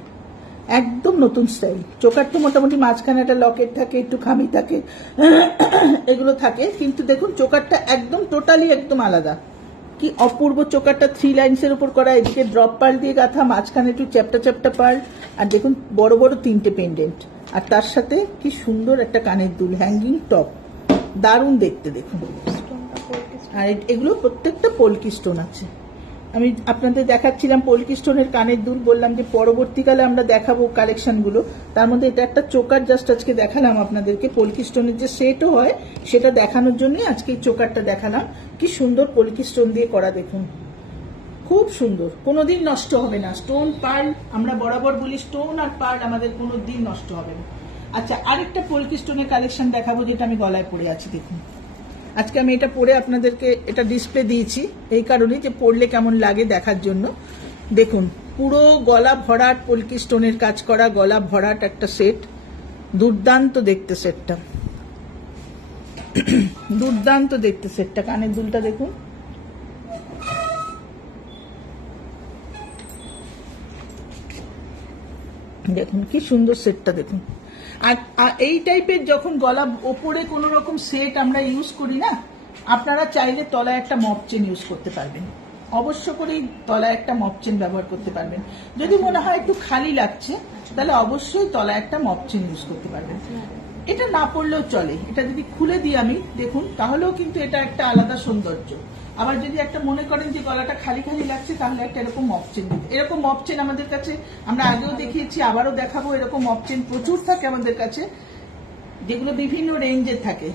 একদম নতুন স্টাইল। চোকার তো মোটামুটি মাঝখানে একটা লকেট থাকে, একটু খামি থাকে, এগুলো থাকে, কিন্তু দেখুন চোকারটা একদম টোটালি একদম আলাদা। কি অপূর্ব চোকারটা, 3 লাইন্সের উপর করা, এদিকে ড্রপ পার্ল দিয়ে গাঁথা, মাঝখানে একটু চ্যাপটা চ্যাপটা পার্ল, আর দেখুন বড় বড় 3টে পেন্ডেন্ট, আর তার সাথে কি সুন্দর একটা কানের দুল, হ্যাঙ্গিং টপ, দারুণ দেখতে। দেখুন, আর এগুলো প্রত্যেকটা পলকি স্টোন আছে। আমি আপনাদের দেখাচ্ছিলাম পলকি স্টোনের কানের দুল, বললাম যে পরবর্তীকালে আমরা দেখাবো কালেকশনগুলো, তার মধ্যে এটা একটা চোকার জাস্ট আজকে দেখালাম আপনাদেরকে। পলকি স্টোনের যে সেটও হয় সেটা দেখানোর জন্যই আজকে এই চোকারটা দেখালাম। কি সুন্দর পলকি স্টোন দিয়ে করা, দেখুন খুব সুন্দর, কোনোদিন নষ্ট হবে না। স্টোন পার্ল, আমরা বরাবর বলি স্টোন আর পার্ল আমাদের কোনোদিন নষ্ট হবে না। আচ্ছা, আরেকটা পলকি স্টোনের কালেকশন দেখাবো, যেটা আমি গলায় পরে আছি। দেখুন আজকে আমি এটা পরে আপনাদেরকে এটা ডিসপ্লে দিয়েছি এই কারণে যে পরলে কেমন লাগে দেখার জন্য। দেখুন পুরো গলা ভরাট পলকি স্টোনের কাজ করা, গলা ভরাট একটা সেট, দুর্দান্ত দেখতে সেটটা, দুর্দান্ত দেখতে সেটটা। কানের দুলটা দেখুন, দেখুন কি সুন্দর সেটটা দেখুন। আর এই টাইপের যখন গলা ওপরে কোন রকম সেট আমরা ইউজ করি না, আপনারা চাইলে তলায় একটা মপ চেন ইউজ করতে পারবেন, অবশ্য করেই তলায় একটা মপ চেন ব্যবহার করতে পারবেন। যদি মনে হয় একটু খালি লাগছে তাহলে অবশ্যই তলায় একটা মপ চেন ইউজ করতে পারবেন। এটা না পড়লেও চলে, এটা যদি খুলে দিই আমি দেখুন তাহলেও কিন্তু এটা একটা আলাদা সৌন্দর্য। আবার যদি একটা মনে করেন যে গলাটা খালি খালি লাগছে তাহলে একটা এরকম মপ চেন দিতে, এরকম মপ চেন আমাদের কাছে আমরা আগেও দেখিয়েছি, আবারও দেখাবো। এরকম মপ চেন প্রচুর থাকে আমাদের কাছে, যেগুলো বিভিন্ন রেঞ্জের থাকে,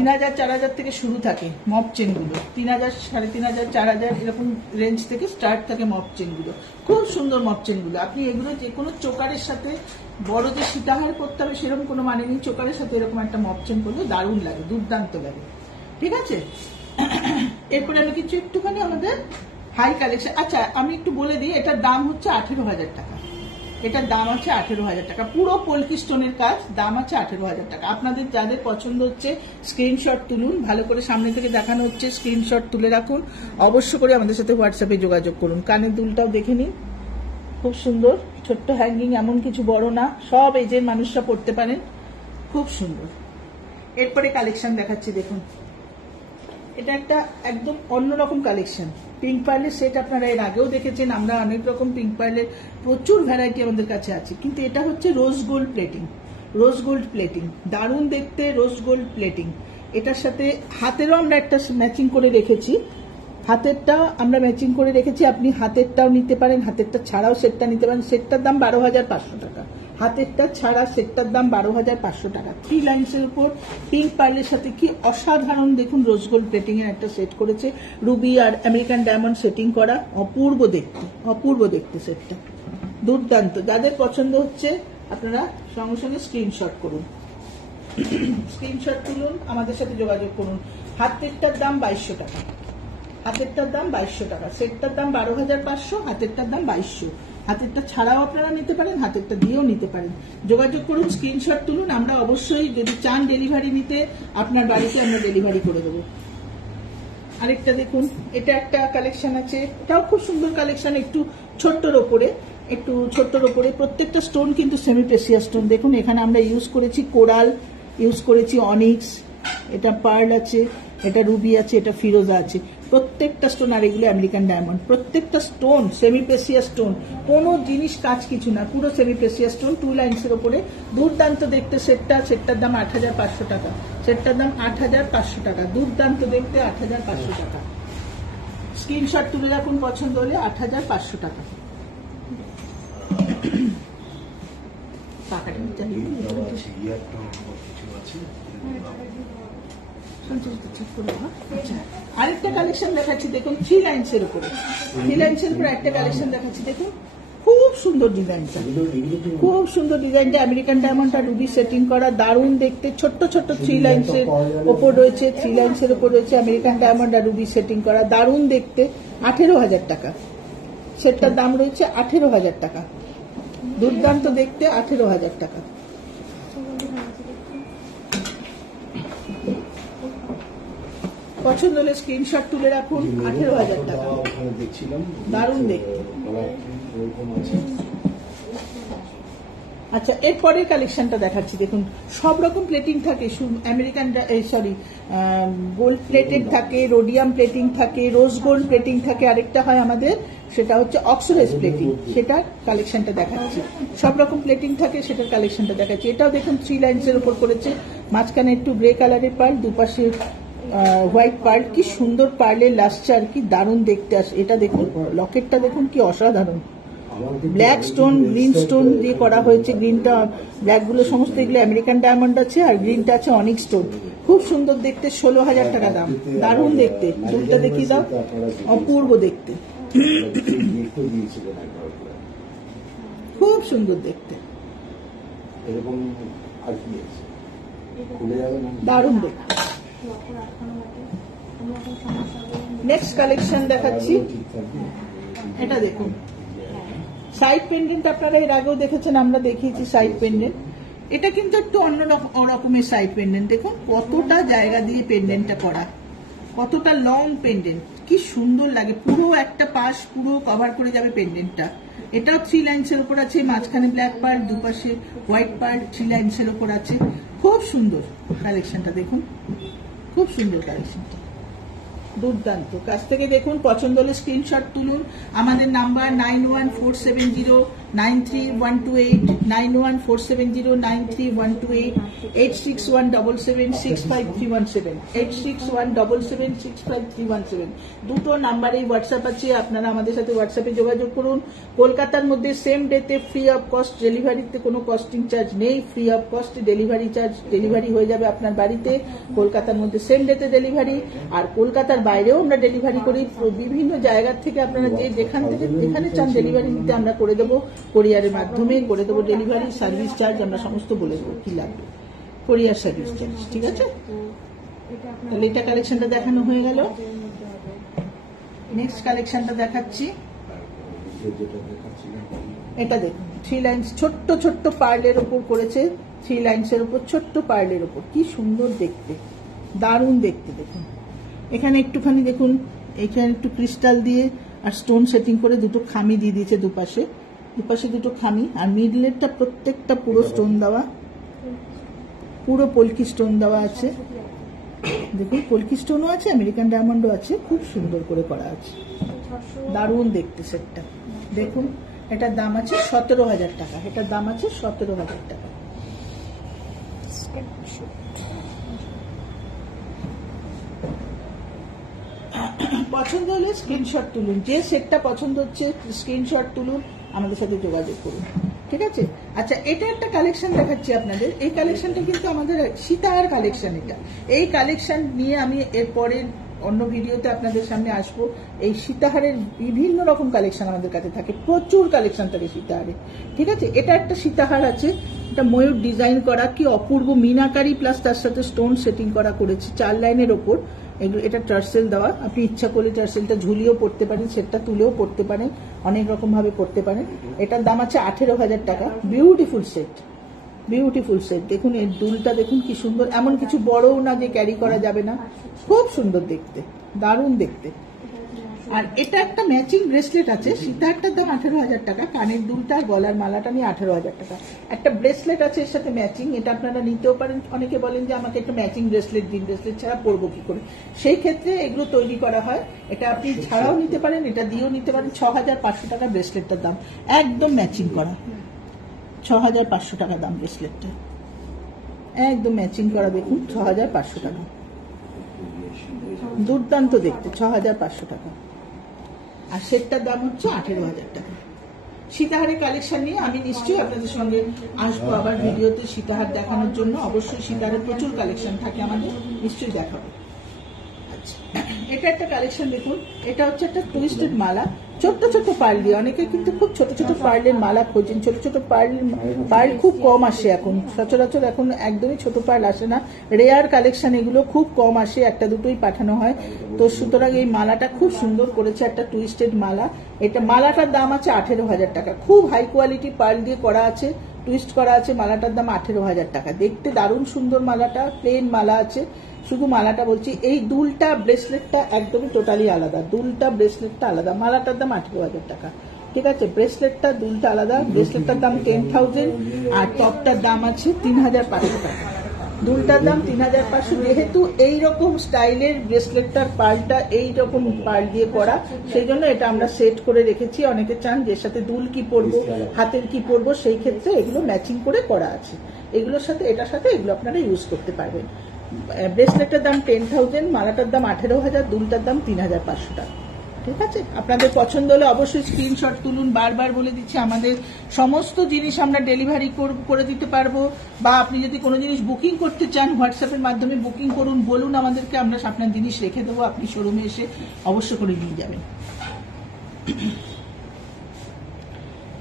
3000 4000 থেকে শুরু থাকে মপ চেনগুলো, 3000 3500 4000 এরকম রেঞ্জ থেকে স্টার্ট থাকে মপ চেনগুলো। খুব সুন্দর মপ চেনগুলো। আপনি এগুলো যে কোনো চোকারের সাথে, বড় যে সীতাহার করতে হবে সেরকম কোনো মানে নেই, চোকারের সাথে এরকম একটা মপ চেন করলে দারুণ লাগে, দুর্দান্ত লাগে। ঠিক আছে, এরপরে আমি কিছু একটুখানি আমাদের হাই কালেকশন। আচ্ছা আমি একটু বলে দিই, এটার দাম হচ্ছে 18,000 টাকা। এটার দাম আছে 18,000 টাকা, পুরো পলকি স্টোনের কাজ, দাম আছে 18,000 টাকা। আপনাদের যাদের পছন্দ হচ্ছে স্ক্রিনশট তুলুন, ভালো করে সামনে থেকে দেখানো হচ্ছে, স্ক্রিনশট তুলে রাখুন, অবশ্য করে আমাদের সাথে হোয়াটসঅ্যাপে যোগাযোগ করুন। কানের দুলটাও দেখে নিন, খুব সুন্দর, ছোট্ট হ্যাঙ্গিং, এমন কিছু বড় না, সব এজের মানুষরা পড়তে পারেন, খুব সুন্দর। এরপরে কালেকশন দেখাচ্ছি দেখুন, এটা একটা একদম অন্যরকম কালেকশন। পিঙ্ক পার্লের সেট আপনারা এর আগেও দেখেছেন, আমরা অনেক রকম পিঙ্ক পার্লের প্রচুর ভ্যারাইটি আমাদের কাছে আছে, কিন্তু এটা হচ্ছে rose gold plating. Rose gold plating দারুণ দেখতে, রোজ গোল্ড প্লেটিং। এটার সাথে হাতেরও আমরা একটা ম্যাচিং করে রেখেছি, হাতেরটা আমরা ম্যাচিং করে রেখেছি, আপনি হাতেরটাও নিতে পারেন, হাতেরটা ছাড়াও সেটটা নিতে পারেন। সেটটার দাম 12,500 টাকা, হাতেরটা ছাড়া সেটটার দাম 12,500 টাকা। 3 লাইন্সের উপর পিঙ্ক পার্লের সাথে কি অসাধারণ দেখুন রোজ গোল্ড প্লেটিং এর একটা সেট করেছে, রুবি আর আমেরিকান ডায়মন্ড সেটিং করা, অপূর্ব দেখতে, অপূর্ব দেখতে সেটটা, দুর্দান্ত। যাদের পছন্দ হচ্ছে আপনারা সঙ্গে সঙ্গে স্ক্রিনশট করুন, স্ক্রিনশট তুলুন, আমাদের সাথে যোগাযোগ করুন। হাতেরটার দাম 2200 টাকা, হাতেরটার দাম 2200 টাকা, সেটটার দাম 12,500, হাতেরটার দাম 2200। হাতেরটা ছাড়াও আপনারা নিতে পারেন, হাতেরটা দিয়েও নিতে পারেন। যোগাযোগ করুন, স্ক্রিনশট তুলুন, আমরা অবশ্যই যদি চান ডেলিভারি নিতে, আপনার বাড়িতে আমরা ডেলিভারি করে দেবো। আরেকটা দেখুন, এটা একটা কালেকশন আছে, এটাও খুব সুন্দর কালেকশন, একটু ছোট্টর ওপরে, একটু ছোট্টর ওপরে। প্রত্যেকটা স্টোন কিন্তু সেমি প্রেসিয়াস স্টোন। দেখুন এখানে আমরা ইউজ করেছি কোরাল, ইউজ করেছি অনিক্স, এটা পার্ল আছে, এটা রুবি আছে, এটা ফিরোজা আছে, প্রত্যেকটা স্টোন। আর এগুলো আমেরিকান ডায়মন্ড, প্রত্যেকটা স্টোন সেমি প্রেসিয়াস স্টোন, কোনো জিনিস কাজ কিছু না, পুরো সেমি প্রেসিয়াস স্টোন। 2 লাইন্সের ওপরে দুর্দান্ত দেখতে সেটটা, সেটটার দাম 8,500 টাকা, সেটটার দাম 8,500 টাকা, দুর্দান্ত দেখতে 8,500 টাকা। স্ক্রিনশট তুলে রাখুন, পছন্দ হলে 8,500 টাকা। আরেকটা কালেকশন দেখাচ্ছি দেখুন, 3 লাইন্সের উপরে, 3 লাইন্সের উপরে একটা কালেকশন দেখাচ্ছি দেখুন, খুব সুন্দর ডিজাইনটা, খুব সুন্দর ডিজাইনটা, আমেরিকান ডায়মন্ড আর রুবি সেটিং করা, দারুণ দেখতে। ছোট্ট ছোট্ট 3 লাইন্সের ওপর রয়েছে, 3 লাইন্সের ওপর রয়েছে আমেরিকান ডায়মন্ড আর রুবি সেটিং করা, দারুণ দেখতে। 18,000 টাকা, সেটটার দাম রয়েছে 18,000 টাকা, দুর্দান্ত দেখতে, 18,000 টাকা। পছন্দ হলে স্ক্রিনশট তুলে রাখুন, 18,000 টাকা, দারুণ দেখতে। আচ্ছা এরপরের কালেকশনটা দেখাচ্ছি দেখুন, সব রকম প্লেটিং থাকে, আমেরিকান গোল্ড প্লেটেড থাকে, রোডিয়াম প্লেটিং থাকে, রোজ গোল্ড প্লেটিং থাকে, আরেকটা হয় আমাদের সেটা হচ্ছে অক্সোরাইজ প্লেটিং, সেটার কালেকশনটা দেখাচ্ছি। সব রকম প্লেটিং থাকে, সেটার কালেকশনটা দেখাচ্ছি। এটাও দেখুন 3 লাইন্সের উপর করেছে, মাঝখানে একটু গ্রে কালারের পার্ল, দুপাশে হোয়াইট পার্ল, কি সুন্দর পার্লের লাস্টার, কি দারুণ দেখতে আসে। এটা দেখুন লকেটটা দেখুন কি অসাধারণ, ব্ল্যাক স্টোন গ্রিন স্টোন দিয়ে করা হয়েছে, গ্রিনটা ব্ল্যাক গুলো সমস্ত এগুলো আমেরিকান ডায়মন্ড আছে, আর গ্রিনটা আছে অনিক্স স্টোন, খুব সুন্দর দেখতে। 16,000 টাকা দাম, দারুণ দেখতে। দুলটা দেখিয়ে দাও, অপূর্ব দেখতে, খুব সুন্দর দেখতে, দারুণ দেখতে। নেক্সট কালেকশন দেখাচ্ছি, এটা দেখুন সাইড পেন্ডেন্ট, আপনারা এর আগেও দেখেছেন, আমরা দেখিয়েছি সাইড পেন্ডেন্ট। এটা কিন্তু একটু অন্য রকমের সাইড পেন্ডেন্ট, দেখুন কতটা জায়গা দিয়ে পেন্ডেন্টটা করা, কতটা লং পেন্ডেন্ট, কি সুন্দর লাগে, পুরো একটা পাশ পুরো কভার করে যাবে পেন্ডেন্টটা। এটাও 3 লাইন্সের উপর আছে, মাঝখানে ব্ল্যাক পার্ল, দুপাশে হোয়াইট পার্ল, 3 লাইন্সের উপর আছে, খুব সুন্দর কালেকশনটা দেখুন, খুব সুন্দর কালেকশনটা, দুর্দান্ত। কাছ থেকে দেখুন, পছন্দ হলে স্ক্রিনশট তুলুন, আমাদের নাম্বার 914709 93128 91470 93128 861776537 861776537 দুটো নাম্বারেই হোয়াটসঅ্যাপ আছে, আপনারা আমাদের সাথে হোয়াটসঅ্যাপে যোগাযোগ করুন। কলকাতার মধ্যে সেম ডেতে ফ্রি অফ কস্ট ডেলিভারিতে কোনো কস্টিং চার্জ নেই, free of cost delivery charge, delivery হয়ে যাবে আপনার বাড়িতে। কলকাতার মধ্যে সেম ডেতে ডেলিভারি, আর কলকাতার বাইরেও আমরা ডেলিভারি করি। বিভিন্ন জায়গার থেকে আপনারা যেখান থেকে যেখানে চান ডেলিভারি নিতে আমরা করে দেবো, কোরিয়ারের মাধ্যমে করে দেবো ডেলিভারি। সার্ভিস চার্জ আমরা সমস্ত বলে দেবো কি লাগবে, কোরিয়ার সার্ভিস চার্জ, ঠিক আছে। তাহলে এটা কালেকশনটা দেখানো হয়ে গেল। নেক্সট কালেকশনটা দেখাচ্ছি, এটা দেখুন 3 লাইন্স ছোট্ট ছোট্ট পার্লের ওপর করেছে, 3 লাইন্সের উপর ছোট্ট পার্লের ওপর, কি সুন্দর দেখতে, দারুণ দেখতে। দেখুন এখানে একটুখানি দেখুন, এখানে একটু ক্রিস্টাল দিয়ে আর স্টোন সেটিং করে দুটো খামি দিয়ে দিয়েছে দুপাশে, দুপাশে দুটো খামি, আর মিডলেরটা প্রত্যেকটা পুরো স্টোন দেওয়া, পুরো পলকি স্টোন দেওয়া আছে। দেখুন পলকি স্টোনও আছে, আমেরিকান ডায়মন্ডও আছে, খুব সুন্দর করে করা আছে, দারুণ দেখতে সেটটা। দেখুন এটার দাম আছে 17,000 টাকা, এটার দাম আছে 17,000 টাকা। পছন্দ হলে স্ক্রিনশট তুলুন, যে সেটটা পছন্দ হচ্ছে স্ক্রিনশট তুলুন, আমাদের সাথে যোগাযোগ করুন, ঠিক আছে। আচ্ছা এটা একটা কালেকশন দেখাচ্ছি আপনাদের, এই কালেকশনটা কিন্তু আমাদের সীতাহার কালেকশন। এটা এই কালেকশন নিয়ে আমি এরপরে অন্য ভিডিওতে আপনাদের সামনে আসবো। এই সীতাহারের বিভিন্ন রকম কালেকশন আমাদের কাছে থাকে, প্রচুর কালেকশন থাকে সীতাহারে, ঠিক আছে। এটা একটা সীতাহার আছে, এটা ময়ূর ডিজাইন করা, কি অপূর্ব মিনাকারি প্লাস তার সাথে স্টোন সেটিং করা করেছে 4 লাইনের ওপর। এটা টার্সেল দেওয়া, আপনি ইচ্ছা করলে টার্সেলটা ঝুলিয়েও পড়তে পারেন, সেটটা তুলেও পড়তে পারেন, অনেক রকম ভাবে পড়তে পারেন। এটার দাম আছে 18,000 টাকা। Beautiful set, beautiful set. দেখুন এর দুলটা দেখুন কি সুন্দর, এমন কিছু বড়ও না যে ক্যারি করা যাবে না, খুব সুন্দর দেখতে, দারুণ দেখতে। আর এটা একটা ম্যাচিং ব্রেসলেট আছে, সীতাহারটার দাম 18,000 টাকা, কানের দুলটা আর গলার মালাটা নিয়ে 18,000 টাকা। একটা ব্রেসলেট আছে এর সাথে ম্যাচিং, এটা আপনারা নিতেও পারেন। অনেকে বলেন যে আমাকে একটা ম্যাচিং ব্রেসলেট দিন, ব্রেসলেট ছাড়া পরবো কি করে, সেই ক্ষেত্রে এগুলো তৈরি করা হয়। এটা আপনি ছাড়াও নিতে পারেন, এটা দিয়েও নিতে পারেন। 6,500 টাকা ব্রেসলেটটার দাম, একদম ম্যাচিং করা, 6,500 টাকা দাম ব্রেসলেটটা, একদম ম্যাচিং করা। দেখুন 6,500 টাকা, দুর্দান্ত দেখতে, 6,500 টাকা। আর সেটটার দাম হচ্ছে 18,000 টাকা। সীতাহারের কালেকশন নিয়ে আমি নিশ্চয়ই আপনাদের সঙ্গে আসবো আবার ভিডিওতে সীতাহার দেখানোর জন্য। অবশ্যই সীতাহারের প্রচুর কালেকশন থাকে আমাদের, নিশ্চয়ই দেখাবো। আচ্ছা এটা একটা কালেকশন দেখুন, এটা হচ্ছে একটা টুইস্টেড মালা, ছোট্ট ছোট্ট পার্ল দিয়ে। অনেকে কিন্তু খুব ছোট ছোট পার্লের মালা খোঁজেন, ছোট ছোট পার্ল খুব কম আসে এখন, সচরাচর এখন একদমই ছোট পার্ল আসে না, রেয়ার কালেকশন এগুলো, খুব কম আসে, একটা দুটোই পাঠানো হয়। তো সুতরাং এই মালাটা খুব সুন্দর করেছে, একটা টুইস্টেড মালা। এটা মালাটার দাম আছে 18,000 টাকা, খুব হাই কোয়ালিটি পার্ল দিয়ে করা আছে, টুইস্ট করা আছে। মালাটার দাম 18,000 টাকা, দেখতে দারুণ সুন্দর মালাটা, প্লেন মালা আছে। শুধু মালাটা বলছি, এই দুলটা ব্রেসলেটটা একদমই টোটালি আলাদা, দুলটা ব্রেসলেটটা আলাদা। মালাটার দাম 18,000 টাকা, ঠিক আছে। ব্রেসলেটটা দুলটা আলাদা, ব্রেসলেটটার দাম 10,000 আর টপটার দাম আছে 3,500 টাকা। দুলটার দাম 3,500। যেহেতু এইরকম স্টাইলের ব্রেসলেটটার পার্লটা এইরকম পার্ল দিয়ে করা, সেই জন্য এটা আমরা সেট করে রেখেছি। অনেকে চান যে সাথে দুল কি পরবো, হাতের কি পরবো, সেই ক্ষেত্রে এগুলো ম্যাচিং করে করা আছে। এগুলোর সাথে এটার সাথে এগুলো আপনারা ইউজ করতে পারবেন। ব্রেসলেটের দাম 10,000, মালাটার দাম 18,000, দুলটার দাম 3,500 টাকা, ঠিক আছে। আপনাদের পছন্দ হলে অবশ্যই স্ক্রিনশট তুলুন। বারবার বলে দিচ্ছি, আমাদের সমস্ত জিনিস আমরা ডেলিভারি করে দিতে পারবো, বা আপনি যদি কোনো জিনিস বুকিং করতে চান হোয়াটসঅ্যাপের মাধ্যমে বুকিং করুন, বলুন আমাদেরকে, আমরা আপনার জিনিস রেখে দেবো, আপনি শোরুমে এসে অবশ্য করে নিয়ে যাবেন।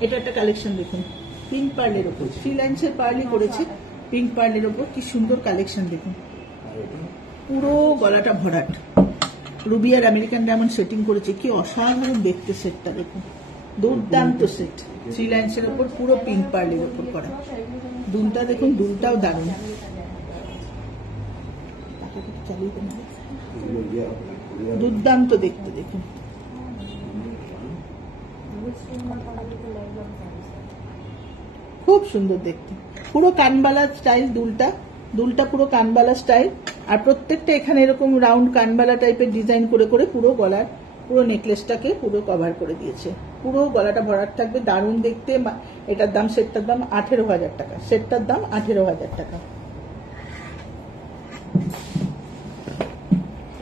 এটা একটা কালেকশন দেখুন, পিঙ্ক পার্লের ওপর 3 লাইন্সের পার্লই করেছে, পিঙ্ক পার্লের ওপর কি সুন্দর কালেকশন দেখুন, পুরো গলাটা ভরাট, রুবি আর আমেরিকান ডায়মন্ড সেটিং করেছে, কি অসাধারণ দেখতে সেটটা দেখুন, দুর্দান্ত সেট। 3 লাইন্সের ওপর পুরো পিঙ্ক পার্লের ওপর করা। দুলটা দেখুন, দুলটাও দারুণ, দুর্দান্ত দেখতে দেখুন। খুব সুন্দর দেখতে, পুরো কানবালা স্টাইল দুলটা পুরো কানবালা স্টাইল, আর প্রত্যেকটা এখানে এরকম রাউন্ড কানবালা টাইপের ডিজাইন করে করে পুরো গলার পুরো নেকলেসটাকে পুরো কভার করে দিয়েছে। পুরো গলাটা ভরাট থাকবে, দারুণ দেখতে। এটার দাম, সেটটার দাম 18,000 টাকা, সেটটার দাম 18,000 টাকা।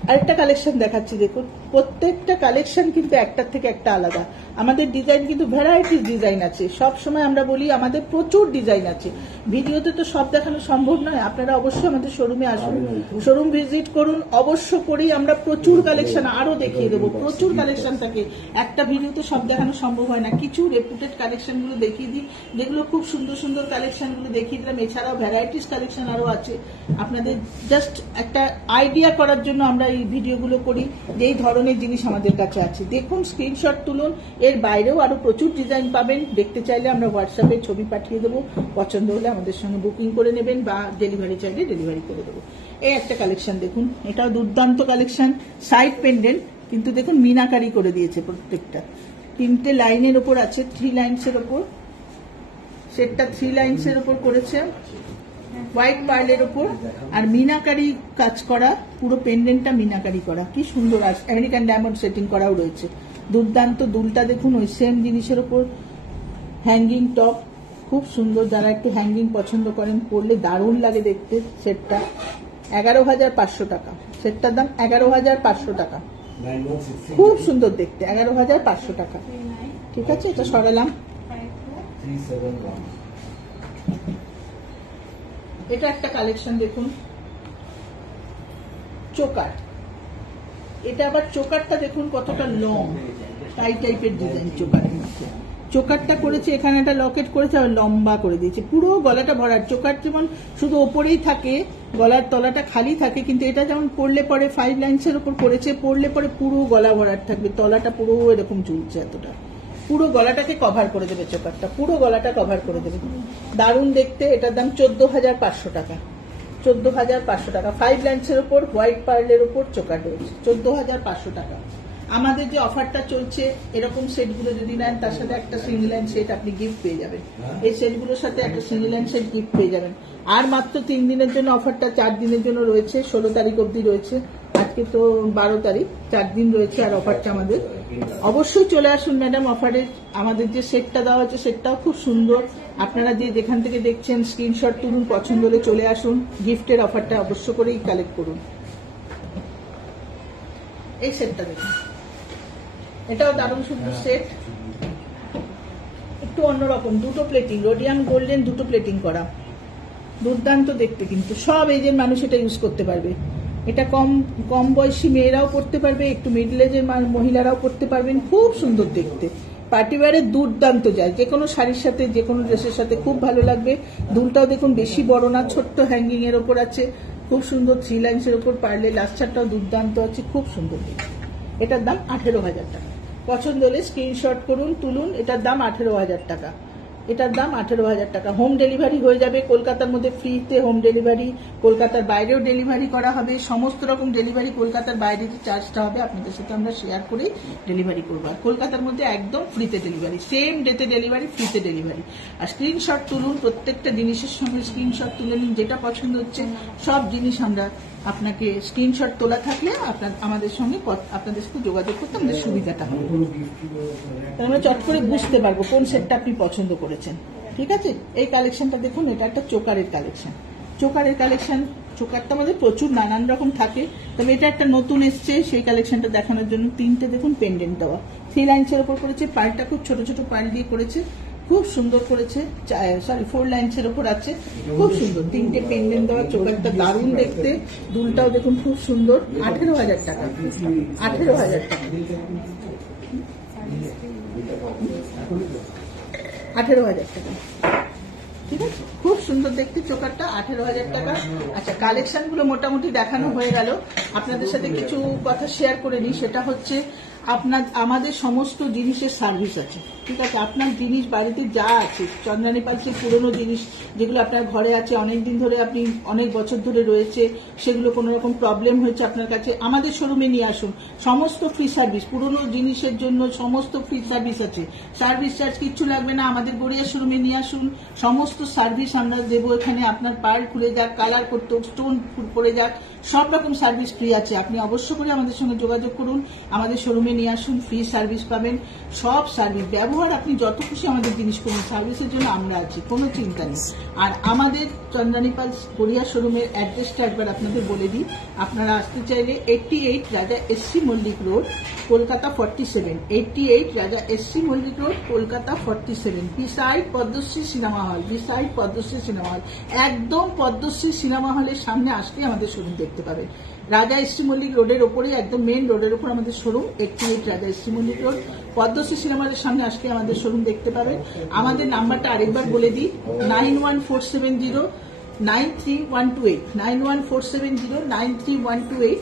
আরেকটা কালেকশন দেখাচ্ছি দেখুন, প্রত্যেকটা কালেকশন কিন্তু একটার থেকে একটা আলাদা। আমাদের ডিজাইন কিন্তু ভ্যারাইটিস ডিজাইন আছে, সব সময় আমরা বলি আমাদের প্রচুর ডিজাইন আছে। ভিডিওতে তো সব দেখানো সম্ভব নয়, আপনারা অবশ্যই আমাদের শোরুমে আসুন, শোরুম ভিজিট করুন। অবশ্য করেই আমরা প্রচুর কালেকশন আরো দেখিয়ে দেবো, প্রচুর কালেকশন থাকে, একটা ভিডিওতে সব দেখানো সম্ভব হয় না। কিছু রেপুটেড কালেকশন গুলো দেখিয়ে দিই, যেগুলো খুব সুন্দর সুন্দর কালেকশন গুলো দেখিয়ে দিলাম। এছাড়াও ভ্যারাইটিস কালেকশন আরো আছে, আপনাদের জাস্ট একটা আইডিয়া করার জন্য আমরা এই ভিডিওগুলো করি যে এই ধরনের জিনিস আমাদের কাছে আছে। দেখুন, স্ক্রিনশট তুলুন, এর বাইরেও আরো প্রচুর ডিজাইন পাবেন। দেখতে চাইলে আমরা হোয়াটসঅ্যাপে ছবি পাঠিয়ে দেবো, পছন্দ হলে আমাদের সঙ্গে বুকিং করে নেবেন, বা ডেলিভারি চাইলে ডেলিভারি করে দেবো। এই একটা কালেকশন দেখুন, এটাও দুর্দান্ত কালেকশন, সাইড পেন্ডেন্ট, কিন্তু দেখুন মিনাকারি করে দিয়েছে প্রত্যেকটা, 3টে লাইনের ওপর আছে, 3 লাইনসের ওপর। সেটটা 3 লাইনসের ওপর করেছে, হোয়াইট পার্লের ওপর, আর মিনাকারি কাজ করা, পুরো পেন্ডেন্টটা মিনাকারি করা, কি সুন্দর। আর আমেরিকান ডায়মন্ড সেটিং করাও রয়েছে, দুর্দান্ত। দুলটা দেখুন ওই সেম জিনিসের ওপর, হ্যাঙ্গিং টপ, খুব সুন্দর। যারা একটু হ্যাঙ্গিং পছন্দ করেন, পরলে দারুণ লাগে দেখতে। সেটটা 11,500 টাকা, সেটটার দাম 11,500 টাকা, খুব সুন্দর দেখতে, 11,500 টাকা। ঠিক আছে, এটা সরালাম। এটা একটা কালেকশন দেখুন, চোকার। এটা আবার চোকারটা দেখুন কতটা লং, টাই টাইপের ডিজাইন চোকারের মধ্যে। চোকারটা করেছে, এখানে একটা লকেট করেছে, আর লম্বা করে দিয়েছে, পুরো গলাটা ভরার। চোকার যেমন শুধু ওপরেই থাকে, গলার তলাটা খালি থাকে, কিন্তু এটা যেমন পরলে পরে 5 লাইনসের উপর করেছে, পরলে পরে পুরো গলা ভরার থাকবে, তলাটা পুরো এরকম ঝুলছে, এতটা পুরো গলাটাকে কভার করে দেবে চোকারটা, পুরো গলাটা কভার করে দেবে, দারুণ দেখতে। এটার দাম 14,500 টাকা, 14,500 টাকা। 5 লাইনসের উপর হোয়াইট পার্লের উপর চোকার রয়েছে, 14,500 টাকা। আমাদের যে অফারটা চলছে, এরকম সেটগুলো যদি নেন, তার সাথে একটা সিঙ্গেল হ্যান্ড সেট আপনি গিফট পেয়ে যাবেন। এই সেটগুলোর সাথে একটা সিঙ্গেল হ্যান্ড সেট গিফট পেয়ে যাবেন। আর মাত্র 3 দিনের জন্য অফারটা, 4 দিনের জন্য রয়েছে, 16 তারিখ অবধি রয়েছে। আজকে তো 12 তারিখ, 4 দিন রয়েছে আর অফারটা আমাদের। অবশ্যই চলে আসুন ম্যাডাম, অফারে আমাদের যে সেটটা দেওয়া হচ্ছে সেটটাও খুব সুন্দর। আপনারা যে যেখান থেকে দেখছেন স্ক্রিনশট তুলুন, পছন্দ হলে চলে আসুন, গিফটের অফারটা অবশ্য করেই কালেক্ট করুন। এই সেটটা দেখুন, এটাও দারুণ সুন্দর সেট, একটু অন্যরকম, দুটো প্লেটিং, রোডিয়াম গোল্ডেন দুটো প্লেটিং করা, দুর্দান্ত দেখতে। কিন্তু সব এজের মানুষ এটা ইউজ করতে পারবে। এটা কম বয়সী মেয়েরাও পড়তে পারবে, একটু মিডল এজের মহিলারাও পড়তে পারবেন, খুব সুন্দর দেখতে। পার্টিওয়ারে দুর্দান্ত যায়, যে কোনো শাড়ির সাথে, যে কোনো ড্রেসের সাথে খুব ভালো লাগবে। দুলটাও দেখুন বেশি বড় না, ছোট্ট হ্যাঙ্গিং এর ওপর আছে, খুব সুন্দর। 3 লাইনসের ওপর পারলে লাস্টারটাও দুর্দান্ত আছে, খুব সুন্দর দেখতে। এটার দাম 18,000 টাকা। পছন্দ হলে স্ক্রিনশট করুন, তুলুন। এটার দাম 18,000 টাকা, এটার দাম 18,000 টাকা। হোম ডেলিভারি হয়ে যাবে কলকাতার মধ্যে, ফ্রিতে হোম ডেলিভারি। কলকাতার বাইরেও ডেলিভারি করা হবে, সমস্ত রকম ডেলিভারি। কলকাতার বাইরে যে চার্জটা হবে আপনাদের সাথে আমরা শেয়ার করেই ডেলিভারি করবো। আর কলকাতার মধ্যে একদম ফ্রিতে ডেলিভারি, সেম ডেতে ডেলিভারি, ফ্রিতে ডেলিভারি। আর স্ক্রিনশট তুলুন, প্রত্যেকটা জিনিসের সঙ্গে স্ক্রিনশট তুলে নিন, যেটা পছন্দ হচ্ছে সব জিনিস আমরা আপনাকে স্ক্রিনশট তোলা থাকলে আমাদের সঙ্গে আপনাদের সাথে যোগাযোগ করতে আমাদের সুবিধাটা হবে, আমরা চট করে বুঝতে পারবো কোন সেটটা আপনি পছন্দ করেছেন। ঠিক আছে, এই কালেকশনটা দেখুন, এটা একটা চোকারের কালেকশন। চোকারের কালেকশন, চোকারটা আমাদের প্রচুর নানান রকম থাকে, তবে এটা একটা নতুন এসছে, সেই কালেকশনটা দেখানোর জন্য। 3টে দেখুন পেন্ডেন্ট দেওয়া, 3 লাইনসের ওপর করেছে, পার্লটা খুব ছোট ছোট পার্ল দিয়ে করেছে, খুব সুন্দর করেছে। 4 লাইনসের ওপর আছে, খুব সুন্দর। 3টে পেন্ডেন্ট দেওয়া, চোকারটা দারুণ দেখতে। দুলটাও দেখুন খুব সুন্দর। 18,000 টাকা, 18,000 টাকা, 18,000 টাকা। ঠিক আছে, খুব সুন্দর দেখতে চোকারটা, 18,000 টাকা। আচ্ছা, কালেকশন গুলো মোটামুটি দেখানো হয়ে গেল। আপনাদের সাথে কিছু কথা শেয়ার করে নিই, সেটা হচ্ছে আমাদের সমস্ত জিনিসের সার্ভিস আছে। ঠিক আছে, আপনার জিনিস বাড়িতে যা আছে চন্দ্রানী পালসের পুরনো জিনিস যেগুলো আপনার ঘরে আছে, অনেকদিন ধরে আপনি অনেক বছর ধরে রয়েছে, সেগুলো কোনো রকম প্রবলেম হয়েছে আপনার কাছে, আমাদের শোরুমে নিয়ে আসুন। সমস্ত ফ্রি সার্ভিস, পুরনো জিনিসের জন্য সমস্ত ফ্রি সার্ভিস আছে, সার্ভিস চার্জ কিচ্ছু লাগবে না। আমাদের গড়িয়া শোরুমে নিয়ে আসুন, সমস্ত সার্ভিস আমরা দেবো এখানে। আপনার পার্ল খুলে যাক, কালার করতে স্টোন পড়ে যাক, সব রকম সার্ভিস ফ্রি আছে। আপনি অবশ্য করে আমাদের সঙ্গে যোগাযোগ করুন, আমাদের শোরুমে নিয়ে আসুন, ফ্রি সার্ভিস পাবেন। সব সার্ভিস ব্যবহার আপনি যত খুশি আমাদের জিনিস করুন, সার্ভিসের জন্য আমরা আছি, কোনো চিন্তা নেই। আর আমাদের চন্দ্রানী পালস গড়িয়া শোরুমের অ্যাড্রেসটা একবার আপনাদের বলে দিই। আপনারা আসতে চাইলে 88 Raja S C Mallick road, Kolkata 47, 88 Raja S C Mallick road, Kolkata 47, beside Padmashree cinema hall, beside Padmashree cinema hall, একদম পদ্মশ্রী সিনেমা হলের সামনে আসলে আমাদের শোরুম দেখতে পাবেন। রাজা এসসি মল্লিক রোডের ওপরে, একদম মেন রোডের ওপর আমাদের showroom, 88 Raja S C Mallick road, Padmashree cinema হলের সামনে আসলে আমাদের শোরুম দেখতে পাবেন। আমাদের নাম্বারটা আরেকবার বলে দিই, 9147093128, 9147093128,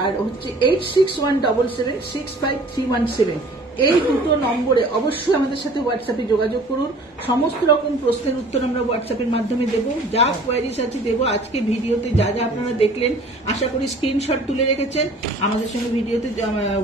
আর হচ্ছে 8617765317। এই দুটো নম্বরে অবশ্যই আমাদের সাথে হোয়াটসঅ্যাপে যোগাযোগ করুন। সমস্ত রকম প্রশ্নের উত্তর আমরা হোয়াটসঅ্যাপের মাধ্যমে দেবো, যা কোয়ারিজ আছে দেবো। আজকে ভিডিওতে যা যা আপনারা দেখলেন আশা করি স্ক্রিনশট তুলে রেখেছেন। আমাদের সঙ্গে ভিডিওতে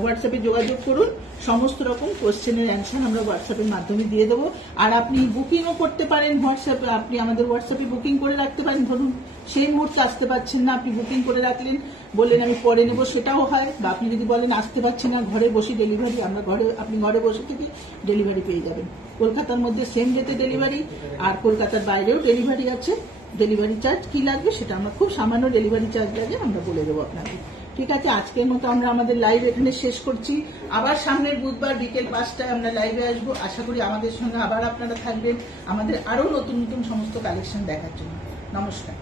হোয়াটসঅ্যাপে যোগাযোগ করুন, সমস্ত রকম কোশ্চেনের অ্যান্সার আমরা হোয়াটসঅ্যাপের মাধ্যমে দিয়ে দেবো। আর আপনি বুকিংও করতে পারেন হোয়াটসঅ্যাপে, আপনি আমাদের হোয়াটসঅ্যাপে বুকিং করে রাখতে পারেন। ধরুন সেই মুহূর্তে আসতে পারছেন না, আপনি বুকিং করে রাখলেন, বললেন আমি পরে নেবো, সেটাও হয়। বা আপনি যদি বলেন আসতে পারছেন না, ঘরে বসে ডেলিভারি, আমরা আপনি ঘরে বসে থেকে ডেলিভারি পেয়ে যাবেন। কলকাতার মধ্যে সেম ডেতে ডেলিভারি, আর কলকাতার বাইরেও ডেলিভারি আছে। ডেলিভারি চার্জ কি লাগবে সেটা আমরা, খুব সামান্য ডেলিভারি চার্জ লাগে, আমরা বলে দেবো আপনাকে। ঠিক আছে, আজকের মতো আমরা আমাদের লাইভ এখানে শেষ করছি। আবার সামনের বুধবার বিকেল 5টায় আমরা লাইভে আসবো। আশা করি আমাদের সঙ্গে আবার আপনারা থাকবেন, আমাদের আরো নতুন নতুন সমস্ত কালেকশন দেখার জন্য। নমস্কার।